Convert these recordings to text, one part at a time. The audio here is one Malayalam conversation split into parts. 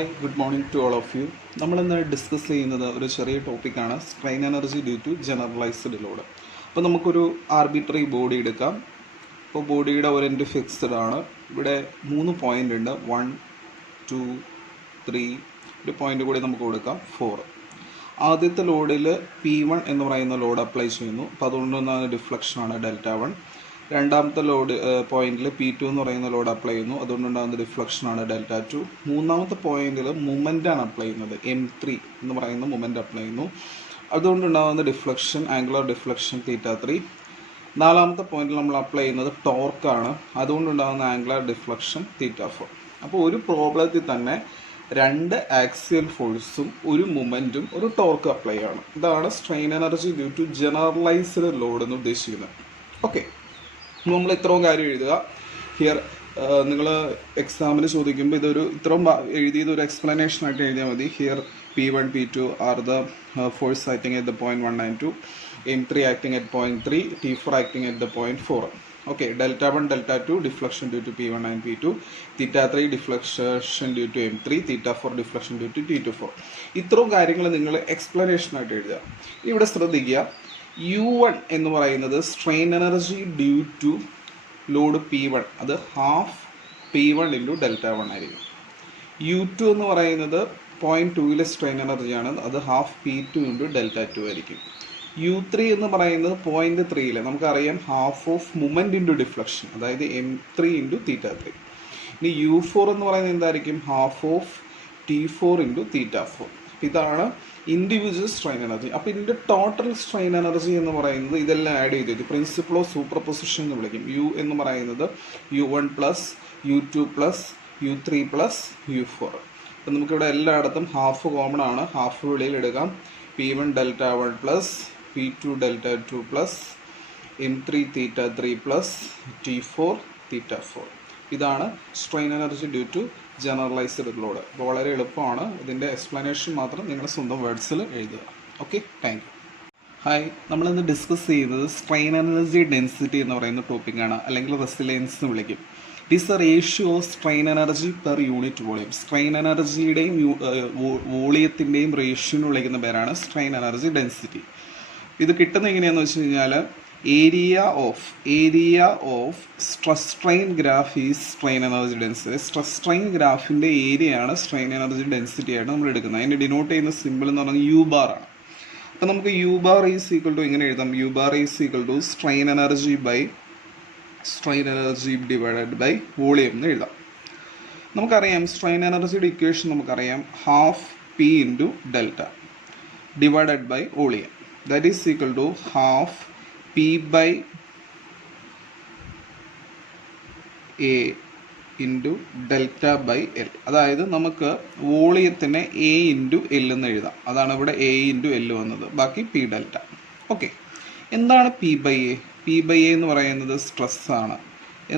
Hi, good morning to all of you. നമ്മൾ ഇന്ന് ഡിസ്കസ് ചെയ്യുന്നത് ഒരു ചെറിയ ടോപ്പിക്കാണ് strain energy due to generalised load. അപ്പോൾ നമുക്കൊരു ആർബിട്രറി ബോഡി എടുക്കാം. അപ്പോൾ ബോഡിയുടെ ഒരു എൻഡ് ഫിക്സ്ഡ് ആണ്. ഇവിടെ 3 പോയിന്റ് ഉണ്ട്. 1, 2, 3. ഒരു പോയിന്റ് കൂടി നമുക്ക് കൊടുക്കാം 4. ആദ്യത്തെ ലോഡിൽ P1 എന്ന് പറയുന്ന ലോഡ് അപ്ലൈ ചെയ്യുന്നു. അപ്പോൾ അതുകൊണ്ടുള്ള ഡിഫ്ലക്ഷനാണ് Δ1. രണ്ടാമത്തെ ലോഡ് പോയിന്റിൽ P2 എന്ന് പറയുന്ന ലോഡ് അപ്ലൈ ചെയ്യുന്നു. അതുകൊണ്ടുണ്ടാകുന്ന ഡിഫ്ലക്ഷനാണ് Δ2. മൂന്നാമത്തെ പോയിന്റിൽ മൊമെൻ്റാണ് അപ്ലൈ ചെയ്യുന്നത്. M3 എന്ന് പറയുന്ന മൊമെൻ്റ് അപ്ലൈ ചെയ്യുന്നു. അതുകൊണ്ടുണ്ടാകുന്ന ഡിഫ്ലക്ഷൻ ആംഗുലർ ഡിഫ്ലക്ഷൻ θ3. നാലാമത്തെ പോയിന്റിൽ നമ്മൾ അപ്ലൈ ചെയ്യുന്നത് ടോർക്കാണ്. അതുകൊണ്ടുണ്ടാകുന്ന ആംഗുലർ ഡിഫ്ലക്ഷൻ θ4. അപ്പോൾ ഒരു പ്രോബ്ലത്തിൽ തന്നെ 2 ആക്സിയൽ ഫോഴ്സും ഒരു മൊമെൻറ്റും ഒരു ടോർക്ക് അപ്ലൈ ആണ്. ഇതാണ് strain energy due to generalised load എന്ന് ഉദ്ദേശിക്കുന്നത്. ഓക്കെ, നമ്മൾ ഇത്രയും കാര്യം എഴുതുക. ഹിയർ നിങ്ങൾ എക്സാമിന് ചോദിക്കുമ്പോൾ ഇതൊരു ഇത്രയും എഴുതിയത് ഒരു എക്സ്പ്ലനേഷൻ ആയിട്ട് എഴുതിയാൽ മതി. Here P1, P2 are the force acting at the point 1 and 2, M3 acting at point 3, T4 acting at the point 4. Okay, Δ1, Δ2 deflection due to P1 and P2, θ3 deflection due to M3, θ4 deflection due to T4. ഇത്രയും കാര്യങ്ങൾ നിങ്ങൾ എക്സ്പ്ലനേഷൻ ആയിട്ട് എഴുതുക. ഇവിടെ ശ്രദ്ധിക്കുക, U1 എന്ന് പറയുന്നത് strain energy due to load P1, അത് ഹാഫ് P1 ഇൻറ്റു Δ1 ആയിരിക്കും. U2 എന്ന് പറയുന്നത് പോയിന്റ് 2ലെ സ്ട്രെയിൻ എനർജിയാണ്, അത് ഹാഫ് P2 ഇൻറ്റു Δ2 ആയിരിക്കും. U3 എന്ന് പറയുന്നത് പോയിന്റ് 3ലെ നമുക്കറിയാം half of moment into deflection, അതായത് M3 ഇൻറ്റു θ3. ഇനി U4 എന്ന് പറയുന്നത് എന്തായിരിക്കും? Half of T4 into θ4. ഇതാണ് ഇൻഡിവിജ്വൽ സ്ട്രെയിൻ എനർജി. അപ്പോൾ ഇതിൻ്റെ ടോട്ടൽ സ്ട്രെയിൻ എനർജി എന്ന് പറയുന്നത് ഇതെല്ലാം ആഡ് ചെയ്തിട്ട് പ്രിൻസിപ്പിൾ ഓഫ് സൂപ്പർ പൊസിഷൻ എന്ന് വിളിക്കും. U എന്ന് പറയുന്നത് U1 plus U2 plus U3 plus U4. അപ്പം നമുക്കിവിടെ എല്ലായിടത്തും ഹാഫ് കോമൺ ആണ്. ഹാഫ് വെളിയിൽ എടുക്കാം. P1 Δ1 plus P2 Δ2 plus M3 θ3 plus T4 θ4. ഇതാണ് strain energy due to generalised load. അപ്പോൾ വളരെ എളുപ്പമാണ്. ഇതിൻ്റെ എക്സ്പ്ലനേഷൻ മാത്രം നിങ്ങൾ സ്വന്തം വേർഡ്സിൽ എഴുതുക. Okay, thank you. ഹായ്, നമ്മളിന്ന് ഡിസ്കസ് ചെയ്യുന്നത് സ്ട്രെയിൻ എനർജി ഡെൻസിറ്റി എന്ന് പറയുന്ന ടോപ്പിക്കാണ്, അല്ലെങ്കിൽ റെസിലിയൻസ് എന്ന് വിളിക്കും. It is a ratio of strain energy per unit volume. Strain എനർജിയുടെയും വോളിയത്തിൻ്റെയും റേഷ്യോന്ന് വിളിക്കുന്ന പേരാണ് സ്ട്രെയിൻ എനർജി ഡെൻസിറ്റി. ഇത് കിട്ടുന്നത് എങ്ങനെയാണെന്ന് വെച്ച് കഴിഞ്ഞാൽ area of stress strain graph is strain energy density. Stress strain ഗ്രാഫിൻ്റെ ഏരിയയാണ് സ്ട്രെയിൻ എനർജി ഡെൻസിറ്റി ആയിട്ട് നമ്മൾ എടുക്കുന്നത്. അതിന് ഡിനോട്ട് ചെയ്യുന്ന സിമ്പിൾ എന്ന് പറയുന്നത് U ബാർ ആണ്. അപ്പോൾ നമുക്ക് U bar is equal to ഇങ്ങനെ എഴുതാം. U bar is equal to strain energy divided by volume എന്ന് എഴുതാം. നമുക്കറിയാം സ്ട്രെയിൻ എനർജിയുടെ ഇക്വേഷൻ നമുക്കറിയാം half P into delta divided by volume, that is equal to half P by A into delta by L. അതായത് നമുക്ക് വോളിയത്തിനെ A ഇൻറ്റു എൽ എന്ന് എഴുതാം. അതാണ് ഇവിടെ A ഇൻറ്റു എൽ വന്നത്. ബാക്കി P ഡെൽറ്റ. ഓക്കെ, എന്താണ് P by A? P by A എന്ന് പറയുന്നത് സ്ട്രെസ് ആണ്.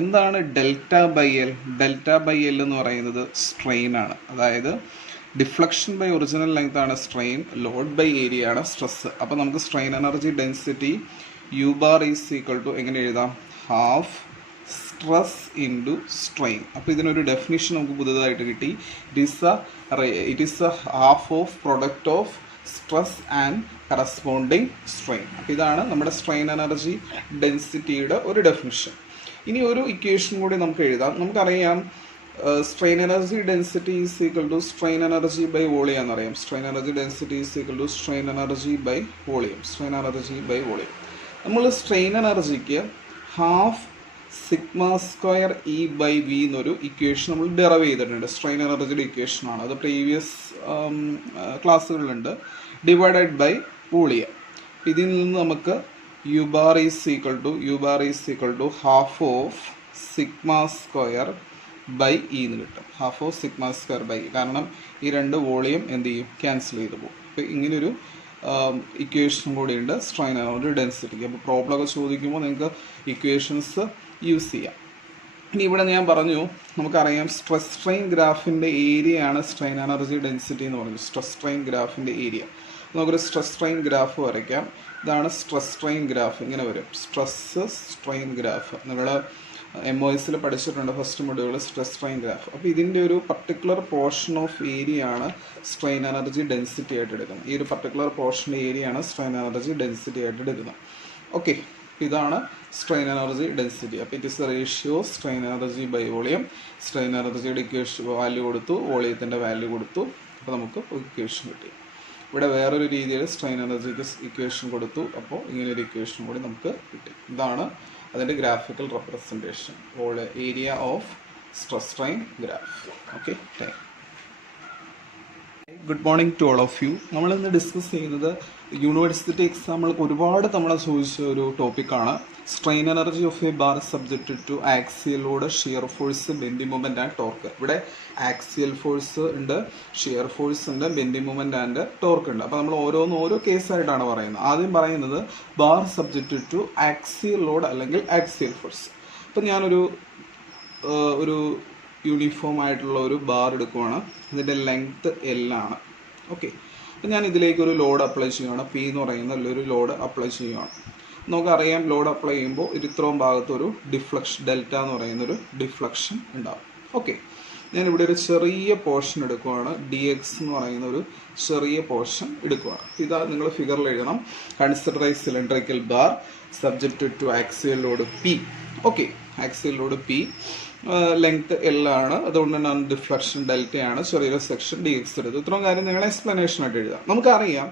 എന്താണ് delta by L? Delta by L എന്ന് പറയുന്നത് സ്ട്രെയിൻ ആണ്. അതായത് ഡിഫ്ലക്ഷൻ ബൈ ഒറിജിനൽ ലെങ്ത് ആണ് സ്ട്രെയിൻ, ലോഡ് ബൈ ഏരിയ ആണ് സ്ട്രെസ്. അപ്പോൾ നമുക്ക് strain energy density U bar is equal to എങ്ങനെ എഴുതാം? Half stress into strain. അപ്പോൾ ഇതിനൊരു ഡെഫിനിഷൻ നമുക്ക് പുതുതായിട്ട് കിട്ടി. It is a half of product of stress and corresponding strain. അപ്പോൾ ഇതാണ് നമ്മുടെ സ്ട്രെയിൻ എനർജി ഡെൻസിറ്റിയുടെ ഒരു ഡെഫിനിഷൻ. ഇനി ഒരു ഇക്വേഷൻ കൂടി നമുക്ക് എഴുതാം. നമുക്കറിയാം strain energy density is equal to strain energy by volume എന്നറിയാം. Strain energy density is equal to strain energy by volume. Strain energy by volume. നമ്മൾ സ്ട്രെയിൻ എനർജിക്ക് half sigma square E by V എന്നൊരു ഇക്വേഷൻ നമ്മൾ ഡെറൈവ് ചെയ്തിട്ടുണ്ട്. സ്ട്രെയിൻ എനർജിയുടെ ഇക്വേഷനാണ്. അത് പ്രീവിയസ് ക്ലാസ്സുകളിലുണ്ട്. Divided by volume. ഇതിൽ നിന്ന് നമുക്ക് U bar is equal to half of sigma square by E എന്ന് കിട്ടും. Half of sigma square by, കാരണം ഈ രണ്ട് വോളിയം എന്ത് ചെയ്യും? ക്യാൻസൽ ചെയ്ത് പോകും. അപ്പോൾ ഇങ്ങനൊരു ഇക്വേഷൻ കൂടിയുണ്ട് സ്ട്രെയിൻ എനർജി ഡെൻസിറ്റിക്ക്. അപ്പോൾ പ്രോബ്ലം ഒക്കെ ചോദിക്കുമ്പോൾ നിങ്ങൾക്ക് ഇക്വേഷൻസ് യൂസ് ചെയ്യാം. ഇനി ഇവിടെ ഞാൻ പറഞ്ഞു, നമുക്കറിയാം സ്ട്രെസ് സ്ട്രെയിൻ ഗ്രാഫിൻ്റെ ഏരിയ ആണ് സ്ട്രെയിൻ എനർജി ഡെൻസിറ്റി എന്ന് പറഞ്ഞു. സ്ട്രെസ് സ്ട്രെയിൻ ഗ്രാഫിൻ്റെ ഏരിയ. നമുക്കൊരു സ്ട്രെസ് സ്ട്രെയിൻ ഗ്രാഫ് വരയ്ക്കാം. ഇതാണ് സ്ട്രെസ് സ്ട്രെയിൻ ഗ്രാഫ്. ഇങ്ങനെ വരും സ്ട്രെസ് സ്ട്രെയിൻ ഗ്രാഫ്. നിങ്ങൾ MOSൽ പഠിച്ചിട്ടുണ്ട് first module stress strain graph. അപ്പോൾ ഇതിൻ്റെ ഒരു പർട്ടിക്കുലർ പോർഷൻ ഓഫ് ഏരിയ ആണ് സ്ട്രെയിൻ എനർജി ഡെൻസിറ്റി ആയിട്ട് എടുക്കുന്നത്. ഈ ഒരു പർട്ടിക്കുലർ പോർഷൻ ഏരിയ ആണ് സ്ട്രെയിൻ എനർജി ഡെൻസിറ്റി ആയിട്ട് എടുക്കുന്നത്. ഓക്കെ, ഇതാണ് സ്ട്രെയിൻ എനർജി ഡെൻസിറ്റി. അപ്പോൾ it is the ratio strain energy by volume. Strain എനർജിയുടെ ഇക്വേഷൻ വാല്യൂ കൊടുത്തു, വോളിയത്തിൻ്റെ വാല്യൂ കൊടുത്തു. അപ്പോൾ നമുക്ക് ഇക്വേഷൻ കിട്ടി. ഇവിടെ വേറൊരു രീതിയിൽ സ്ട്രെയിൻ എനർജിക്ക് ഇക്വേഷൻ കൊടുത്തു. അപ്പോൾ ഇങ്ങനൊരു ഇക്വേഷൻ കൂടി നമുക്ക് കിട്ടി. ഇതാണ് അതിൻ്റെ graphical representation, area of stress strain graph. Okay, good morning to all of you. നമ്മളിന്ന് ഡിസ്കസ് ചെയ്യുന്നത് യൂണിവേഴ്സിറ്റി എക്സാമിൽ ഒരുപാട് നമ്മളെ ചോദിച്ച ഒരു ടോപ്പിക്കാണ് strain energy of a bar subjected to axial load, shear force, bending moment and torque. ഇവിടെ ആക്സിയൽ ഫോഴ്സ് ഉണ്ട്, ഷിയർ ഫോഴ്സ് ഉണ്ട്, ബെൻഡിങ് മൊമെന്റ് ആൻഡ് ടോർക്ക് ഉണ്ട്. അപ്പോൾ നമ്മൾ ഓരോ കേസായിട്ടാണ് പറയുന്നത്. ആദ്യം പറയുന്നത് bar subjected to axial load അല്ലെങ്കിൽ ആക്സിയൽ ഫോഴ്സ്. അപ്പം ഞാനൊരു യൂണിഫോം ആയിട്ടുള്ള ഒരു ബാർ എടുക്കുവാണ്. ഇതിൻ്റെ ലെങ്ത് L ആണ്. ഓക്കെ, അപ്പം ഞാൻ ഇതിലേക്ക് ഒരു ലോഡ് അപ്ലൈ ചെയ്യുകയാണ്. P എന്ന് പറയുന്ന ഒരു ലോഡ് അപ്ലൈ ചെയ്യുകയാണ്. നമുക്കറിയാം ലോഡ് അപ്ലൈ ചെയ്യുമ്പോൾ ഇത്രയും ഭാഗത്തൊരു ഡിഫ്ലക്ഷൻ, ഡെൽറ്റ എന്ന് പറയുന്നൊരു ഡിഫ്ലക്ഷൻ ഉണ്ടാകും. ഓക്കെ, ഞാനിവിടെ ഒരു ചെറിയ പോർഷൻ എടുക്കുവാണ്. DX എന്ന് പറയുന്ന ഒരു ചെറിയ പോർഷൻ എടുക്കുവാണ്. ഇതാ നിങ്ങൾ ഫിഗറിൽ എഴുതണം. Consider a cylindrical bar subjected to axial load P. Okay, axial load P, length L ആണ്, അതുകൊണ്ട് തന്നെ ഡിഫ്ലക്ഷൻ ഡെൽറ്റയാണ്, ചെറിയൊരു സെക്ഷൻ DX എടുത്തു. ഇത്രയും കാര്യം നിങ്ങൾ എക്സ്പ്ലനേഷൻ ആയിട്ട് എഴുതാം. നമുക്കറിയാം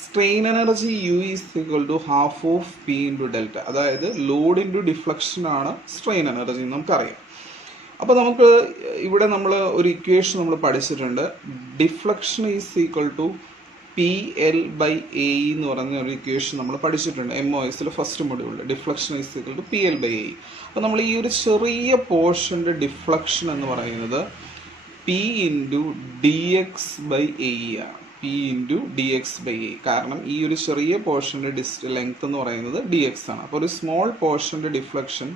strain energy U is equal to half of P into delta. അതായത് ലോഡ് ഇൻറ്റു ഡിഫ്ലക്ഷൻ ആണ് സ്ട്രെയിൻ എനർജി നമുക്കറിയാം. അപ്പോൾ നമുക്ക് ഇവിടെ നമ്മൾ ഒരു ഇക്വേഷൻ നമ്മൾ പഠിച്ചിട്ടുണ്ട്. Deflection is equal to PL by A എന്ന് പറഞ്ഞ ഒരു ഇക്വേഷൻ നമ്മൾ പഠിച്ചിട്ടുണ്ട് MOSൽ ഫസ്റ്റ് മൊഡ്യൂളിൽ. Deflection is equal to PL by A. അപ്പോൾ നമ്മൾ ഈ ഒരു ചെറിയ പോർഷൻ്റെ ഡിഫ്ലക്ഷൻ എന്ന് പറയുന്നത് P into DX by A ആണ്. P into DX by A. കാരണം ഈ ഒരു ചെറിയ പോർഷൻ്റെ ലെങ്ത് എന്ന് പറയുന്നത് DX ആണ്. അപ്പോൾ ഒരു സ്മോൾ പോർഷൻ്റെ ഡിഫ്ലക്ഷൻ,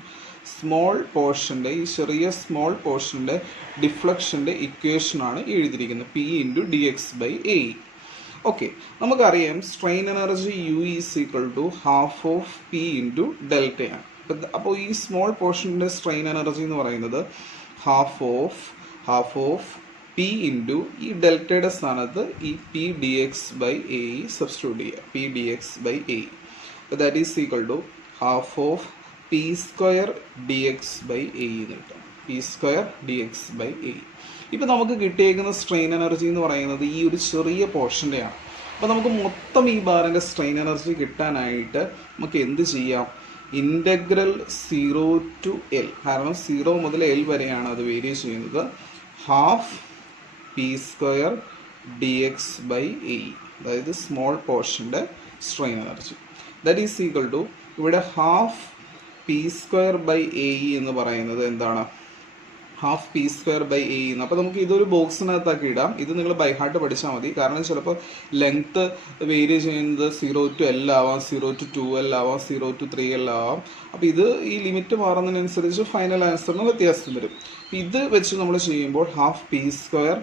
ഈ ചെറിയ സ്മോൾ പോർഷൻ്റെ ഡിഫ്ലക്ഷൻ്റെ ഇക്വേഷനാണ് എഴുതിയിരിക്കുന്നത് P into DX by A. Okay, നമുക്കറിയാം strain energy U is equal to half of P into ഡെൽറ്റയാണ്. അപ്പോൾ ഈ സ്മോൾ പോർഷൻ്റെ സ്ട്രെയിൻ എനർജി എന്ന് പറയുന്നത് ഹാഫ് ഓഫ് P ഇൻറ്റു ഈ ഡെൽറ്റയുടെ സ്ഥാനത്ത് ഈ P dx by A substitute ചെയ്യുക. P dx by A. അപ്പോൾ that is equal to half of P square dx by A എന്ന് കിട്ടും. P square dx by A. ഇപ്പോൾ നമുക്ക് കിട്ടിയേക്കുന്ന സ്ട്രെയിൻ എനർജി എന്ന് പറയുന്നത് ഈ ഒരു ചെറിയ പോർഷൻ്റെയാണ്. അപ്പോൾ നമുക്ക് മൊത്തം ഈ ബാറിൻ്റെ സ്ട്രെയിൻ എനർജി കിട്ടാനായിട്ട് നമുക്ക് എന്ത് ചെയ്യാം? ഇൻ്റഗ്രൽ 0 ടു L, കാരണം 0 മുതൽ L വരെയാണ് അത് വേരി ചെയ്യുന്നത്. Half P square dx by A, അതായത് സ്മോൾ പോർഷൻ്റെ strain energy. That is equal to ഇവിടെ half P square by A എന്ന് പറയുന്നത് എന്താണ്? Half P square by A എന്ന്. അപ്പോൾ നമുക്ക് ഇതൊരു ബോക്സിനകത്താക്കി ഇടാം. ഇത് നിങ്ങൾ ബൈ ഹാർട്ട് പഠിച്ചാൽ മതി. കാരണം ചിലപ്പോൾ ലെങ്ത്ത് വേരി ചെയ്യുന്നത് 0 ടു L ആവാം, 0 ടു 2L ആവാം, 0 ടു 3L ആവാം. അപ്പോൾ ഇത് ഈ ലിമിറ്റ് മാറുന്നതിനനുസരിച്ച് ഫൈനൽ ആൻസറിന് വ്യത്യാസം വരും. ഇത് വെച്ച് നമ്മൾ ചെയ്യുമ്പോൾ half P square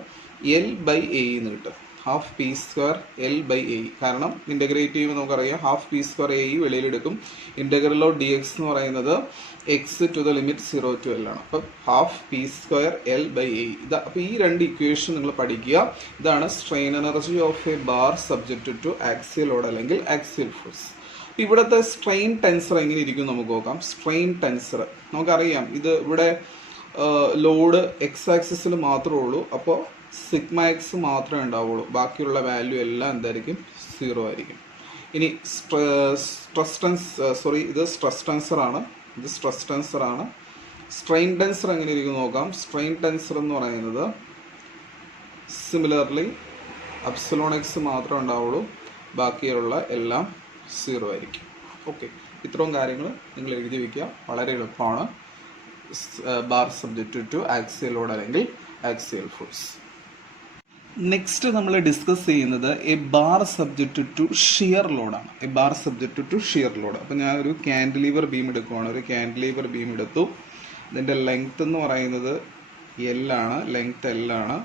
L by A എന്ന് കിട്ടും. Half P square L by A. കാരണം ഇൻ്റഗ്രേറ്റ് ചെയ്യുമ്പോൾ നമുക്കറിയാം ഹാഫ് P സ്ക്വയർ A വെളിയിലെടുക്കും. ഇൻ്റഗ്രൽ ഓഫ് DX എന്ന് പറയുന്നത് x to the limit 0 to L ആണ്. അപ്പം half P square L by A. അപ്പോൾ ഈ രണ്ട് ഇക്വേഷൻ നിങ്ങൾ പഠിക്കുക. ഇതാണ് strain energy of a bar subjected to axial load അല്ലെങ്കിൽ ആക്സിയൽ ഫോഴ്സ്. ഇവിടുത്തെ സ്ട്രെയിൻ ടെൻസർ എങ്ങനെ ഇരിക്കും നമുക്ക് നോക്കാം. സ്ട്രെയിൻ ടെൻസർ നമുക്കറിയാം, ഇത് ഇവിടെ ലോഡ് X ആക്സിസിൽ മാത്രമേ ഉള്ളൂ. അപ്പോൾ സിഗ്മ എക്സ് മാത്രമേ ഉണ്ടാവുള്ളൂ. ബാക്കിയുള്ള വാല്യൂ എല്ലാം എന്തായിരിക്കും? 0 ആയിരിക്കും. ഇനി ഇത് സ്ട്രെസ് ടെൻസറാണ്. സ്ട്രെയിൻ ടെൻസർ എങ്ങനെ ഇരിക്കും നോക്കാം. സ്ട്രെയിൻ ടെൻസർ എന്ന് പറയുന്നത് സിമിലർലി എപ്സിലോൺ എക്സ് മാത്രമേ ഉണ്ടാവുള്ളൂ. ബാക്കിയുള്ള എല്ലാം 0 ആയിരിക്കും. ഓക്കെ, ഇത്രയും കാര്യങ്ങൾ നിങ്ങൾ എഴുതി വയ്ക്കുക. വളരെ എളുപ്പമാണ്. Bar subjected to axial load അല്ലെങ്കിൽ ആക്സിയൽ ഫോഴ്സ്. നെക്സ്റ്റ് നമ്മൾ ഡിസ്കസ് ചെയ്യുന്നത് a bar subjected to shear ലോഡാണ്. അപ്പോൾ ഞാൻ ഒരു ക്യാൻഡിലീവർ ബീം എടുക്കുവാണ്. ഒരു ക്യാൻഡിലീവർ ബീം എടുത്തു. ഇതിൻ്റെ ലെങ്ത് എന്ന് പറയുന്നത് L ആണ്.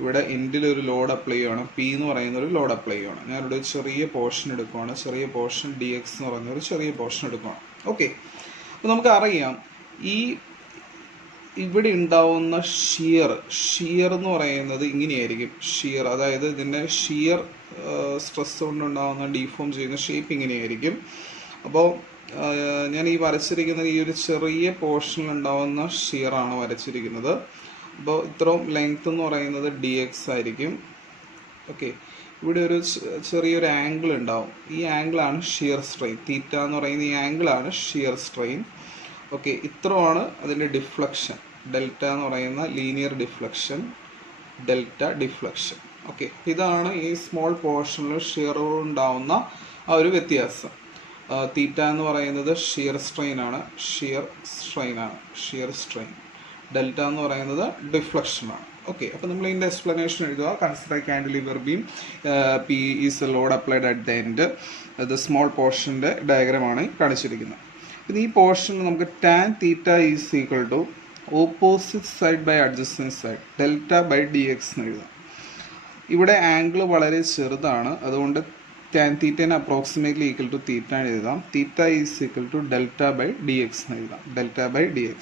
ഇവിടെ എൻഡിലൊരു ലോഡ് അപ്ലൈ ചെയ്യുകയാണ്. P എന്ന് പറയുന്ന ഒരു ലോഡ് അപ്ലൈ ചെയ്യുകയാണ്. ഞാനിവിടെ ഒരു ചെറിയ പോർഷൻ എടുക്കുവാണ്. ചെറിയ പോർഷൻ DX എന്ന് പറയുന്ന ഒരു ചെറിയ പോർഷൻ എടുക്കുവാണ്. ഓക്കെ, അപ്പോൾ നമുക്കറിയാം ഈ ഇവിടെ ഉണ്ടാവുന്ന ഷിയർ എന്ന് പറയുന്നത് ഇങ്ങനെയായിരിക്കും. ഷിയർ അതായത് ഇതിൻ്റെ ഷിയർ സ്ട്രെസ് കൊണ്ടുണ്ടാകുന്ന ഡീഫോം ചെയ്യുന്ന ഷേപ്പ് ഇങ്ങനെയായിരിക്കും. അപ്പോൾ ഞാൻ ഈ വരച്ചിരിക്കുന്ന ഈ ഒരു ചെറിയ പോർഷനിൽ ഉണ്ടാവുന്ന ഷിയറാണ് വരച്ചിരിക്കുന്നത്. അപ്പോൾ ഇത്രയും ലെങ്ത് എന്ന് പറയുന്നത് dx ആയിരിക്കും. ഓക്കെ, ഇവിടെ ഒരു ചെറിയൊരു ആംഗിൾ ഉണ്ടാവും. ഈ ആംഗിളാണ് ഷിയർ സ്ട്രെയിൻ. തീറ്റ എന്ന് പറയുന്ന ഈ ആംഗിളാണ് ഷിയർ സ്ട്രെയിൻ. ഓക്കെ, ഇത്രയാണ് അതിൻ്റെ ഡിഫ്ലക്ഷൻ. ഡെൽറ്റ എന്ന് പറയുന്ന linear deflection, delta deflection. Okay, ഇതാണ് ഈ സ്മോൾ പോർഷനിൽ ഷിയർ ഉണ്ടാവുന്ന ആ ഒരു വ്യത്യാസം. തീറ്റ എന്ന് പറയുന്നത് ഷിയർ സ്ട്രെയിൻ ആണ്, ഷിയർ സ്ട്രെയിൻ. ഡെൽറ്റ എന്ന് പറയുന്നത് ഡിഫ്ലക്ഷൻ ആണ്. ഓക്കെ, അപ്പോൾ നമ്മൾ ഇതിൻ്റെ എക്സ്പ്ലനേഷൻ എഴുതുക. Consider cantilever beam, P is a load applied at the end. അത് സ്മോൾ പോർഷൻ്റെ ഡയഗ്രമാണ് കാണിച്ചിരിക്കുന്നത്. പിന്നെ ഈ പോർഷനിൽ നമുക്ക് tan theta is equal to opposite side by adjacent side delta by dx എന്ന് എഴുതാം. ഇവിടെ ആംഗിൾ വളരെ ചെറുതാണ്, അതുകൊണ്ട് ടാൻ തീറ്റേനെ അപ്രോക്സിമേറ്റ്ലി ഈക്വൽ ടു തീറ്റ എന്ന് എഴുതാം. Theta is equal to delta by dx എന്ന് എഴുതാം. Delta by dx.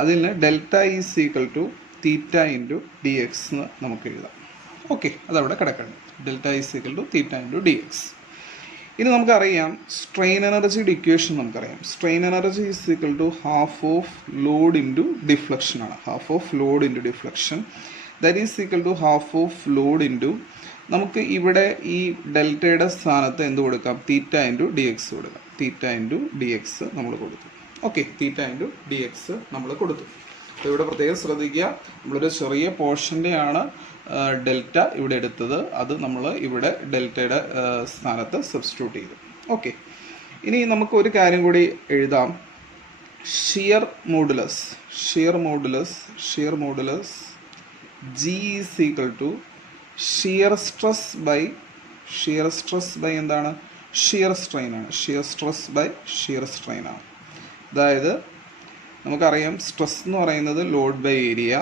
അതിൽ നിന്ന് delta is equal to theta into dx എന്ന് നമുക്ക് എഴുതാം. ഓക്കെ, അതവിടെ കിടക്കണം. Delta is equal to theta into dx. ഇനി നമുക്കറിയാം സ്ട്രെയിൻ എനർജിയുടെ ഇക്വേഷൻ നമുക്കറിയാം. Strain energy is equal to half of load into deflection ആണ്. Half of load into deflection, that is equal to half of load into, നമുക്ക് ഇവിടെ ഈ ഡെൽറ്റയുടെ സ്ഥാനത്ത് എന്ത് കൊടുക്കാം? തീറ്റ ഇൻറ്റു dx കൊടുക്കാം. തീറ്റ ഇൻറ്റു dx നമ്മൾ കൊടുത്തു. ഓക്കെ, തീറ്റ ഇൻറ്റു dx നമ്മൾ കൊടുത്തു. അപ്പോൾ ഇവിടെ പ്രത്യേകം ശ്രദ്ധിക്കുക, നമ്മളൊരു ചെറിയ പോർഷൻ്റെയാണ് ഡെൽറ്റ ഇവിടെ എടുത്തത്. അത് നമ്മൾ ഇവിടെ ഡെൽറ്റയുടെ സ്ഥാനത്ത് സബ്സ്റ്റിറ്റ്യൂട്ട് ചെയ്തു. ഓക്കെ, ഇനി നമുക്ക് ഒരു കാര്യം കൂടി എഴുതാം. Shear modulus G is equal to shear stress by എന്താണ്? ഷിയർ സ്ട്രെയിൻ ആണ്. ഷിയർ സ്ട്രെയിൻ ആണ്. അതായത് നമുക്കറിയാം സ്ട്രെസ് എന്ന് പറയുന്നത് load by area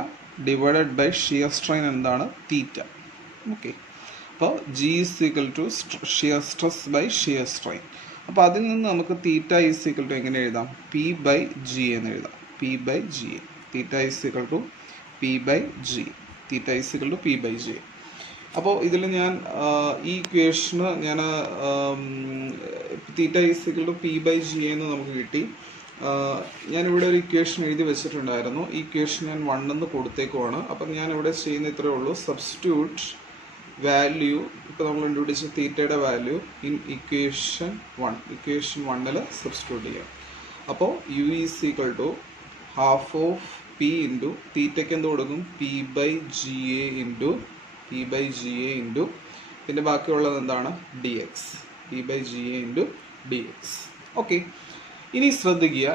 divided by shear strain എന്താണ്? തീറ്റ. ഓക്കെ, അപ്പോൾ G is equal to shear stress by shear strain. അപ്പോൾ അതിൽ നിന്ന് നമുക്ക് തീറ്റ ഈസ് ഈക്വൽ ടു എങ്ങനെ എഴുതാം? P ബൈ G എന്ന് എഴുതാം. P by G. Theta is equal to P by G. Theta is equal to P by G. അപ്പോൾ ഇതിൽ ഞാൻ ഈ ഇക്വേഷന് ഞാൻ theta is equal to P by G എന്ന് നമുക്ക് കിട്ടി. ഞാനിവിടെ ഒരു ഇക്വേഷൻ എഴുതി വെച്ചിട്ടുണ്ടായിരുന്നു. ഈ ഇക്വേഷൻ ഞാൻ 1 എന്ന് കൊടുത്തേക്കുവാണ്. അപ്പം ഞാനിവിടെ ചെയ്യുന്ന ഇത്രയേ ഉള്ളൂ. സബ്സ്റ്റിറ്റ്യൂട്ട് വാല്യൂ, ഇപ്പോൾ നമ്മൾ കണ്ടുപിടിച്ച തീറ്റയുടെ വാല്യൂ ഇൻ ഇക്വേഷൻ 1 സബ്സ്റ്റിറ്റ്യൂട്ട് ചെയ്യാം. അപ്പോൾ U is equal to half of P into തീറ്റയ്ക്ക് എന്ത് കൊടുക്കും? P by G A into പിന്നെ ബാക്കിയുള്ളത് എന്താണ്? dx. P by G A into dx. Okay, ഇനി ശ്രദ്ധിക്കുക,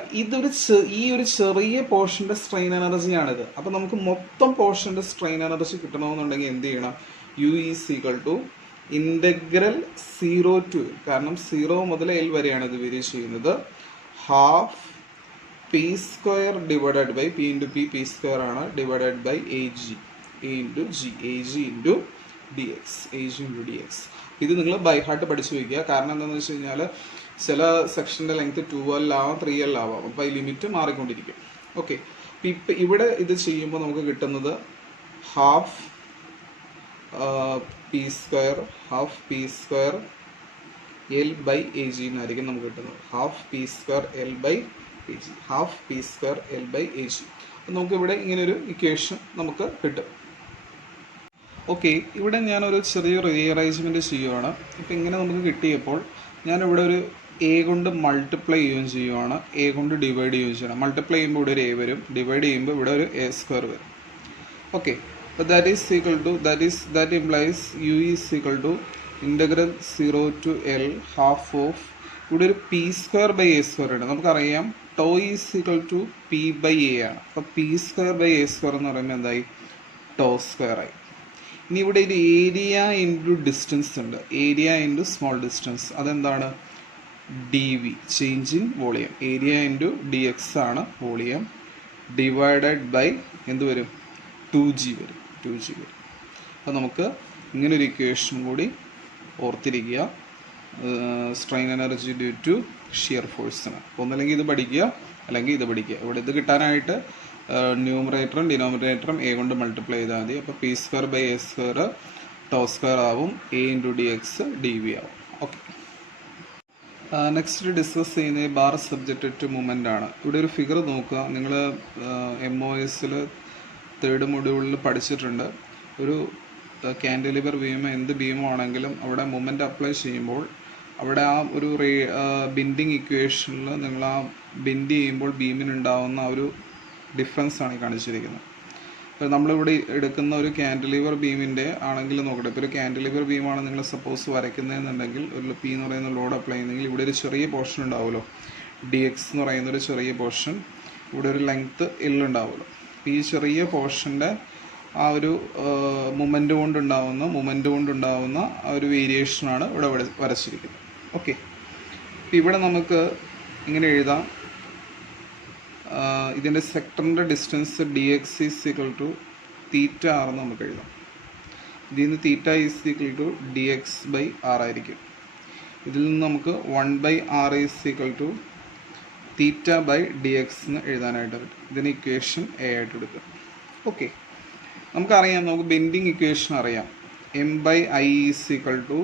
ഈ ഒരു ചെറിയ പോർഷൻ്റെ സ്ട്രെയിൻ എനർജിയാണിത്. അപ്പോൾ നമുക്ക് മൊത്തം പോർഷൻ്റെ സ്ട്രെയിൻ എനർജി കിട്ടണമെന്നുണ്ടെങ്കിൽ എന്ത് ചെയ്യണം? U is equal to integral 0 to L, കാരണം 0 മുതൽ L വരെയാണ് ഇത് വേരി ചെയ്യുന്നത്. Half P square divided by P into P square ആണ്, divided by AG into dx. ഇത് നിങ്ങൾ ബൈ ഹാർട്ട് പഠിച്ചു വയ്ക്കുക. കാരണം എന്താണെന്ന് വെച്ച് കഴിഞ്ഞാൽ ചില സെക്ഷൻ്റെ ലെങ്ത് 2L ആവാം, 3L ആവാം. അപ്പോൾ ഈ ലിമിറ്റ് മാറിക്കൊണ്ടിരിക്കും. ഓക്കെ, ഇപ്പം ഇവിടെ ഇത് ചെയ്യുമ്പോൾ നമുക്ക് കിട്ടുന്നത് half P square L by AG എന്നായിരിക്കും നമുക്ക് കിട്ടുന്നത്. Half P square L by AG. അപ്പം നമുക്കിവിടെ ഇങ്ങനൊരു ഇക്വേഷൻ നമുക്ക് കിട്ടും. ഓക്കെ, ഇവിടെ ഞാനൊരു ചെറിയൊരു റീഅറേഞ്ച്മെൻറ്റ് ചെയ്യുവാണ്. ഇപ്പം ഇങ്ങനെ നമുക്ക് കിട്ടിയപ്പോൾ ഞാനിവിടെ ഒരു A കൊണ്ട് മൾട്ടിപ്ലൈ ചെയ്യുവാണ്, A കൊണ്ട് ഡിവൈഡ് ചെയ്യണം. മൾട്ടിപ്ലൈ ചെയ്യുമ്പോൾ ഇവിടെ ഒരു A വരും, ഡിവൈഡ് ചെയ്യുമ്പോൾ ഇവിടെ ഒരു A സ്ക്വയർ വരും. ഓക്കെ, അപ്പോൾ that implies U is equal to integral 0 to L half of, ഇവിടെ ഒരു P square by A square ഉണ്ട്. നമുക്കറിയാം tau is equal to P by A ആണ്. അപ്പോൾ P square by A square എന്ന് പറയുമ്പോൾ എന്തായി? ടോ സ്ക്വയർ ആയി. ഇനി ഇവിടെ ഒരു ഏരിയ ഇൻറ്റു ഡിസ്റ്റൻസ് ഉണ്ട്, ഏരിയ ഇൻറ്റു സ്മോൾ ഡിസ്റ്റൻസ്. അതെന്താണ്? dV, change in volume. Area into dx ആണ് വോളിയം, ഡിവൈഡഡ് ബൈ എന്ത് വരും? 2G വരും. അപ്പോൾ നമുക്ക് ഇങ്ങനൊരു ഇക്വേഷൻ കൂടി ഓർത്തിരിക്കുക. Strain energy due to shear ഫോഴ്സിന്. ഒന്നല്ലെങ്കിൽ ഇത് പഠിക്കുക അല്ലെങ്കിൽ ഇത് പഠിക്കുക. ഇവിടെ ഇത് കിട്ടാനായിട്ട് ന്യൂമറേറ്ററും ഡിനോമിനേറ്ററും എ കൊണ്ട് മൾട്ടിപ്ലൈ ചെയ്താൽ മതി. അപ്പോൾ P square by A square tau square ആവും, A into D X D V ആവും. ഓക്കെ, നെക്സ്റ്റ് ഡിസ്കസ് ചെയ്യുന്നത് ബാർ സബ്ജക്റ്റ് ടു മൂവ്മെൻ്റ് ആണ്. ഇവിടെ ഒരു ഫിഗർ നോക്കുക. നിങ്ങൾ MOSൽ 3rd മൊഡ്യൂളിൽ പഠിച്ചിട്ടുണ്ട്. ഒരു കാൻഡിലിവർ ബീം എന്ത് ബീമാണെങ്കിലും അവിടെ മൂവ്മെൻറ്റ് അപ്ലൈ ചെയ്യുമ്പോൾ അവിടെ ആ ഒരു ബെൻഡിങ് ഇക്വേഷനിൽ നിങ്ങൾ ആ ബെൻഡ് ചെയ്യുമ്പോൾ ബീമിനുണ്ടാവുന്ന ഒരു ഡിഫറൻസ് ആണ് ഈ കാണിച്ചിരിക്കുന്നത്. അപ്പോൾ നമ്മളിവിടെ എടുക്കുന്ന ഒരു കാൻഡിലിവർ ബീമിൻ്റെ ആണെങ്കിൽ നോക്കട്ടെ. ഇപ്പോൾ ഒരു കാൻഡിലിവർ ബീമാണ് നിങ്ങൾ സപ്പോസ് വരയ്ക്കുന്നതെന്നുണ്ടെങ്കിൽ ഒരു പി എന്ന് പറയുന്ന ലോഡ് അപ്ലൈ ചെയ്യുന്നെങ്കിൽ ഇവിടെ ഒരു ചെറിയ പോർഷൻ ഉണ്ടാവുമല്ലോ, DX എന്ന് പറയുന്ന ഒരു ചെറിയ പോർഷൻ, ഇവിടെ ഒരു ലെങ്ത്ത് L ഉണ്ടാവുമല്ലോ. ഈ ചെറിയ പോർഷൻ്റെ ആ ഒരു മൊമെൻ്റ് കൊണ്ടുണ്ടാവുന്ന ആ ഒരു വേരിയേഷനാണ് ഇവിടെ വരച്ചിരിക്കുന്നത്. ഓക്കെ, ഇവിടെ നമുക്ക് ഇങ്ങനെ എഴുതാം. ഇതിൻ്റെ സെക്ടറിൻ്റെ distance DX is equal to theta R എന്ന് നമുക്ക് എഴുതാം. ഇതിൽ നിന്ന് theta is equal to DX by R ആയിരിക്കും. ഇതിൽ നിന്ന് നമുക്ക് 1/r is equal to theta by DX എന്ന് എഴുതാനായിട്ട് പറ്റും. ഇതിന് ഇക്വേഷൻ എ ആയിട്ട് എടുക്കുക. ഓക്കെ, നമുക്കറിയാം, നമുക്ക് ബെൻഡിങ് ഇക്വേഷൻ അറിയാം. M/I is equal to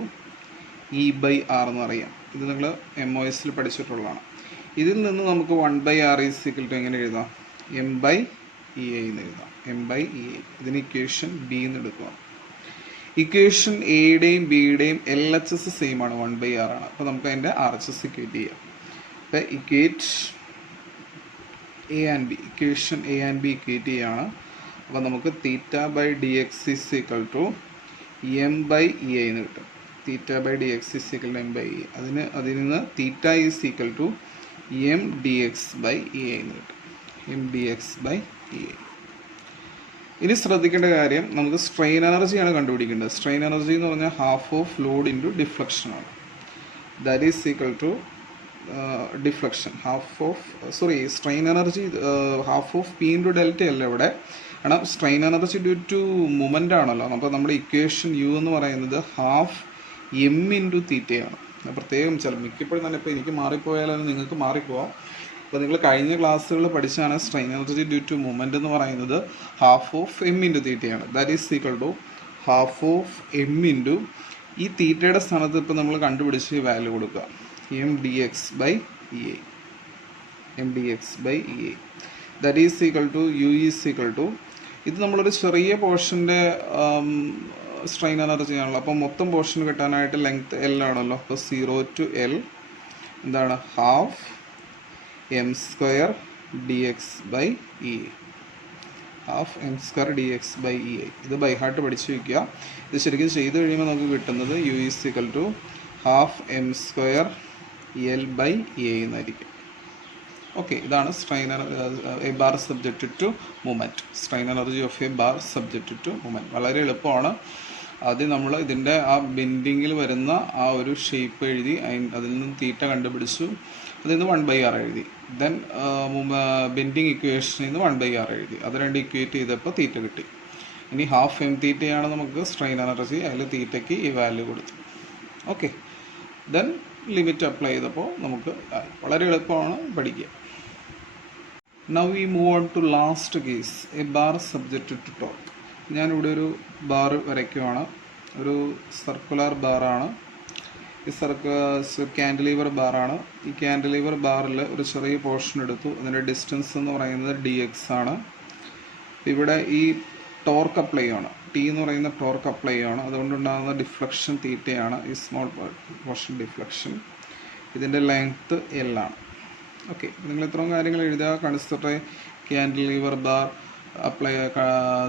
E/R എന്ന് അറിയാം. ഇത് നിങ്ങൾ MOSൽ പഠിച്ചിട്ടുള്ളതാണ്. ഇതിൽ നിന്ന് നമുക്ക് 1/r ഈസ് ഈക്വൽ ടു എങ്ങനെ എഴുതാം? M/EA എന്ന് എഴുതാം. M/EA. ഇതിന് ഇക്വേഷൻ B എന്ന് എടുക്കുക. ഇക്വേഷൻ എയുടെയും ബിയുടെയും LHS സെയിം ആണ്, 1/r ആണ്. അപ്പോൾ നമുക്ക് അതിൻ്റെ RHS ഇക്വേറ്റ് ചെയ്യാം. അപ്പോൾ equate equation A and B equate ചെയ്യാണ്. അപ്പോൾ നമുക്ക് theta by DX is equal to M/EA എന്ന് കിട്ടും. Theta by DX is equal to M/EA. അതിൽ നിന്ന് theta is equal to MdX/EA എന്ന് കിട്ടും. MdX/EA. ഇനി ശ്രദ്ധിക്കേണ്ട കാര്യം, നമുക്ക് സ്ട്രെയിൻ എനർജിയാണ് കണ്ടുപിടിക്കേണ്ടത്. സ്ട്രെയിൻ എനർജി എന്ന് പറഞ്ഞാൽ half of load into deflection ആണ്. That is equal to deflection strain energy half of P into delta അല്ല ഇവിടെ. കാരണം strain energy due to movement ആണല്ലോ. അപ്പോൾ നമ്മുടെ ഇക്വേഷൻ യു എന്ന് പറയുന്നത് ഹാഫ് M ഇൻറ്റു തീറ്റയാണ്. പ്രത്യേകം മിക്കപ്പോഴും തന്നെ ഇപ്പോൾ എനിക്ക് മാറിപ്പോയാലും നിങ്ങൾക്ക് മാറിപ്പോവാം. അപ്പോൾ നിങ്ങൾ കഴിഞ്ഞ ക്ലാസ്സുകളിൽ പഠിച്ചാണ് strain energy due to movement എന്ന് പറയുന്നത് ഹാഫ് ഓഫ് M ഇൻറ്റു തീറ്റയാണ്. That is equal to half of M into ഈ തീറ്റയുടെ സ്ഥാനത്ത് ഇപ്പോൾ നമ്മൾ കണ്ടുപിടിച്ച് വാല്യൂ കൊടുക്കുക, MdX/EA. That is equal to U is equal to, ഇത് നമ്മളൊരു ചെറിയ പോർഷൻ്റെ സ്ട്രെയിൻ എനർജി ആണല്ലോ. അപ്പോൾ മൊത്തം പോർഷൻ കിട്ടാനായിട്ട് ലെങ്ത് L ആണല്ലോ. അപ്പോൾ 0 to L എന്താണ്, half M² dx/EA. Half M² dx/EA. ഇത് ബൈ ഹാർട്ട് പഠിച്ചു വയ്ക്കുക. ഇത് ശരിക്കും ചെയ്ത് കഴിയുമ്പോൾ നമുക്ക് കിട്ടുന്നത് U is equal to half M² L/EA എന്നായിരിക്കും. ഓക്കെ, ഇതാണ് strain a bar subject to movement. Strain energy of a bar subject to movement. വളരെ എളുപ്പമാണ്. ആദ്യം നമ്മൾ ഇതിൻ്റെ ആ ബെൻഡിങ്ങിൽ വരുന്ന ആ ഒരു ഷേപ്പ് എഴുതി, അതിൽ നിന്ന് തീറ്റ കണ്ടുപിടിച്ചു, അതിൽ നിന്ന് 1/r എഴുതി. ദെൻ ബെൻഡിങ് ഇക്വേഷനിൽ നിന്ന് 1/r എഴുതി. അത് രണ്ട് ഇക്വേറ്റ് ചെയ്തപ്പോൾ തീറ്റ കിട്ടി. ഇനി ഹാഫ് M തീറ്റയാണ് നമുക്ക് സ്ട്രെയിൻ എനർജി. അതിൽ തീറ്റയ്ക്ക് ഈ വാല്യൂ കൊടുത്തു. ഓക്കെ, ദെൻ ലിമിറ്റ് അപ്ലൈ ചെയ്തപ്പോൾ നമുക്ക് വളരെ എളുപ്പമാണ് പഠിക്കുക. Now we move on to last case, a bar subject to torque. ഞാനിവിടെ ഒരു ബാർ വരയ്ക്കുവാണ്. ഒരു സർക്കുലർ ബാറാണ്. ഈ കാൻഡിലിവർ ബാറാണ്. ഈ കാൻഡിലിവർ ബാറിൽ ഒരു ചെറിയ പോർഷൻ എടുത്തു. അതിൻ്റെ ഡിസ്റ്റൻസ് എന്ന് പറയുന്നത് DX ആണ്. ഇവിടെ ഈ ടോർക്ക് അപ്ലൈ ആണ്, T എന്ന് പറയുന്ന ടോർക്ക് അപ്ലൈ ആണ്. അതുകൊണ്ടുണ്ടാകുന്ന ഡിഫ്ലക്ഷൻ തീറ്റയാണ് ഈ സ്മോൾ പോർഷൻ ഡിഫ്ലക്ഷൻ. ഇതിൻ്റെ ലെങ്ത്ത് L ആണ്. ഓക്കെ, നിങ്ങൾ ഇത്രയും കാര്യങ്ങൾ എഴുതുക. Consider cantilever bar apply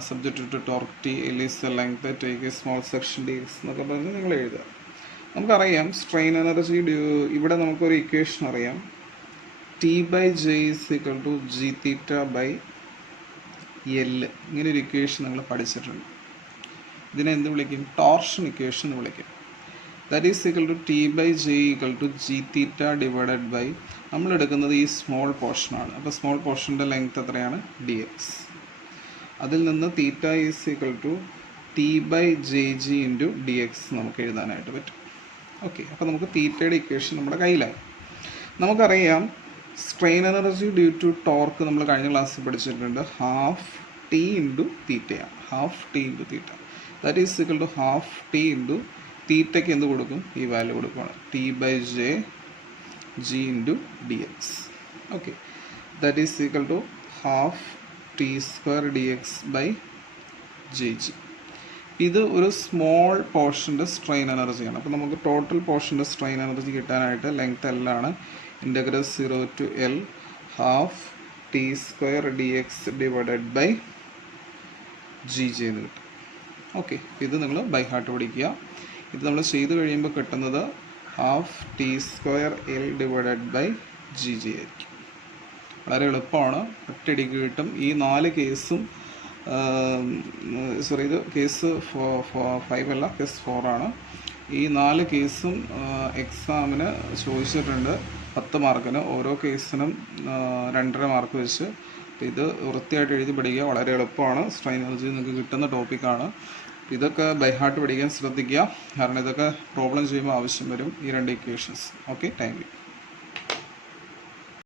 subject to torque T, L is the length, take a small section DX എന്നൊക്കെ പറഞ്ഞ് നിങ്ങൾ എഴുതുക. നമുക്കറിയാം സ്ട്രെയിൻ എനർജി ഇവിടെ നമുക്കൊരു ഇക്വേഷൻ അറിയാം, T/J is equal to G∅/L. ഇങ്ങനെ ഒരു ഇക്വേഷൻ നിങ്ങൾ പഠിച്ചിട്ടുണ്ട്. ഇതിനെ എന്ത് വിളിക്കും? ടോർഷൻ ഇക്വേഷൻ എന്ന് വിളിക്കും. That is equal to T/J equal to G∅ divided by, നമ്മൾ എടുക്കുന്നത് ഈ സ്മോൾ പോർഷനാണ്. അപ്പോൾ സ്മോൾ പോർഷൻ്റെ ലെങ്ത് എത്രയാണ്? DX. അതിൽ നിന്ന് theta is equal to T/JG into DX നമുക്ക് എഴുതാനായിട്ട് പറ്റും. ഓക്കെ, അപ്പോൾ നമുക്ക് തീറ്റയുടെ ഇക്വേഷൻ നമ്മുടെ കയ്യിലായി. നമുക്കറിയാം strain energy due to torque നമ്മൾ കഴിഞ്ഞ ക്ലാസ്സിൽ പഠിച്ചിട്ടുണ്ട് ഹാഫ് ടി ഇൻറ്റു തീറ്റയാണ്. Half T into theta that is equal to half T into തീറ്റയ്ക്ക് എന്ത് കൊടുക്കും? ഈ വാല്യൂ കൊടുക്കുകയാണ് T by J G into D X. Okay, that is equal to half T square D X by J G. ഇത് ഒരു സ്മോൾ പോർഷൻ്റെ സ്ട്രെയിൻ എനർജിയാണ്. അപ്പോൾ നമുക്ക് ടോട്ടൽ പോർഷൻ്റെ സ്ട്രെയിൻ എനർജി കിട്ടാനായിട്ട് ലെങ്ത് എൽ ആണ്. Integral 0 to L half T square D X divided by G G എന്ന് കിട്ടും. ഓക്കെ, ഇത് നിങ്ങൾ ബൈ ഹാർട്ട് പഠിക്കുക. ഇത് നമ്മൾ ചെയ്ത് കഴിയുമ്പോൾ കിട്ടുന്നത് half T square L divided by G G ആയിരിക്കും. വളരെ എളുപ്പമാണ്, ഒറ്റയടിക്ക് കിട്ടും. ഈ 4 കേസും സോറി, ഇത് കേസ് 5 അല്ല, കേസ് 4 ആണ്. ഈ 4 കേസും എക്സാമിന് ചോദിച്ചിട്ടുണ്ട് 10 മാർക്കിന്. ഓരോ കേസിനും 2.5 മാർക്ക് വെച്ച്. ഇത് വൃത്തിയായിട്ട് എഴുതി പഠിക്കുക, വളരെ എളുപ്പമാണ്. സ്ട്രെയിൻ എനർജി നിങ്ങൾക്ക് കിട്ടുന്ന ടോപ്പിക്കാണ്. ഇതൊക്കെ ബൈ ഹാർട്ട് പഠിക്കാൻ ശ്രദ്ധിക്കുക, കാരണം ഇതൊക്കെ പ്രോബ്ലം ചെയ്യുമ്പോൾ ആവശ്യം വരും ഈ 2 ഇക്വേഷൻസ്. Okay, thank U.